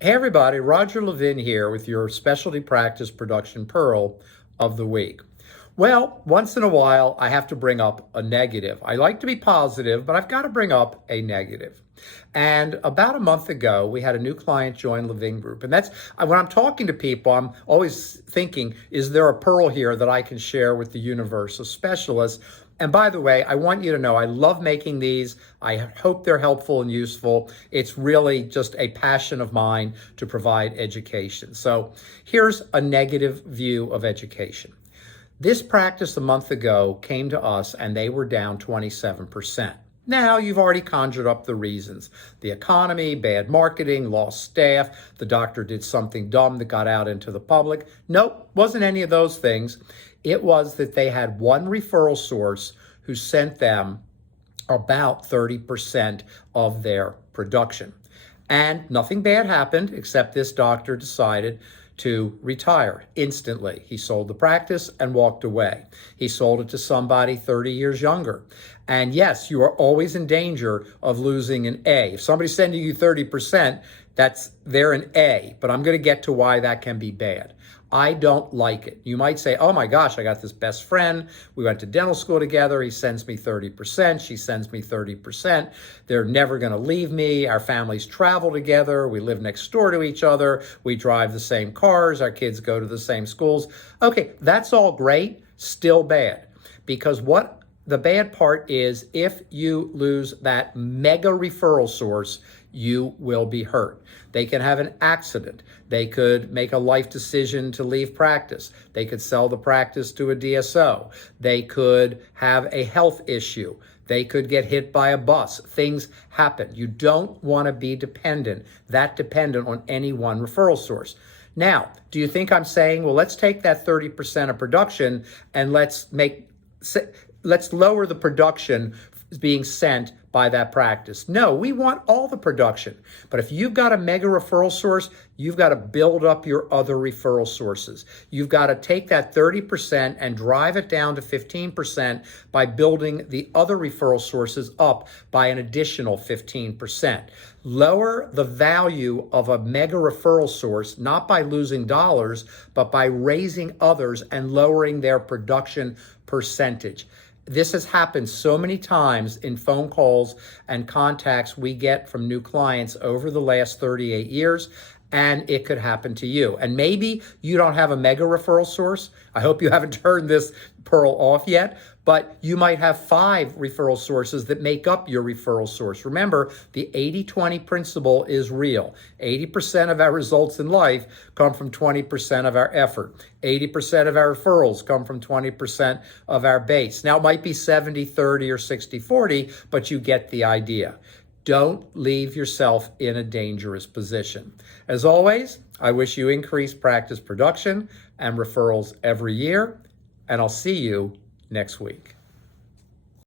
Hey everybody, Roger Levin here with your specialty practice production pearl of the week. Well, once in a while, I have to bring up a negative. I like to be positive, but I've got to bring up a negative. And about a month ago, we had a new client join Levin Group. And that's when I'm talking to people, I'm always thinking, is there a pearl here that I can share with the universe of specialists? And by the way, I want you to know I love making these. I hope they're helpful and useful. It's really just a passion of mine to provide education. So here's a negative view of education. This practice a month ago came to us and they were down 27%. Now, you've already conjured up the reasons. The economy, bad marketing, lost staff, the doctor did something dumb that got out into the public. Nope, wasn't any of those things. It was that they had one referral source who sent them about 30% of their production. And nothing bad happened except this doctor decided to retire instantly. He sold the practice and walked away. He sold it to somebody 30 years younger. And yes, you are always in danger of losing an A. If somebody's sending you 30%, they're an A, but I'm going to get to why that can be bad. I don't like it. You might say, oh my gosh, I got this best friend. We went to dental school together. He sends me 30%. She sends me 30%. They're never going to leave me. Our families travel together. We live next door to each other. We drive the same cars. Our kids go to the same schools. Okay, that's all great. Still bad. Because what the bad part is, if you lose that mega referral source, you will be hurt. They can have an accident. They could make a life decision to leave practice. They could sell the practice to a DSO. They could have a health issue. They could get hit by a bus. Things happen. You don't want to be dependent on any one referral source. Now, do you think I'm saying, well, let's take that 30% of production and let's lower the production being sent by that practice? No, we want all the production. But if you've got a mega referral source, you've got to build up your other referral sources. You've got to take that 30% and drive it down to 15% by building the other referral sources up by an additional 15%. Lower the value of a mega referral source, not by losing dollars, but by raising others and lowering their production percentage. This has happened so many times in phone calls and contacts we get from new clients over the last 38 years, and it could happen to you. And maybe you don't have a mega referral source. I hope you haven't turned this pearl off yet, but you might have 5 referral sources that make up your referral source. Remember, the 80-20 principle is real. 80% of our results in life come from 20% of our effort. 80% of our referrals come from 20% of our base. Now, it might be 70-30 or 60-40, but you get the idea. Don't leave yourself in a dangerous position. As always, I wish you increased practice production and referrals every year, and I'll see you next week.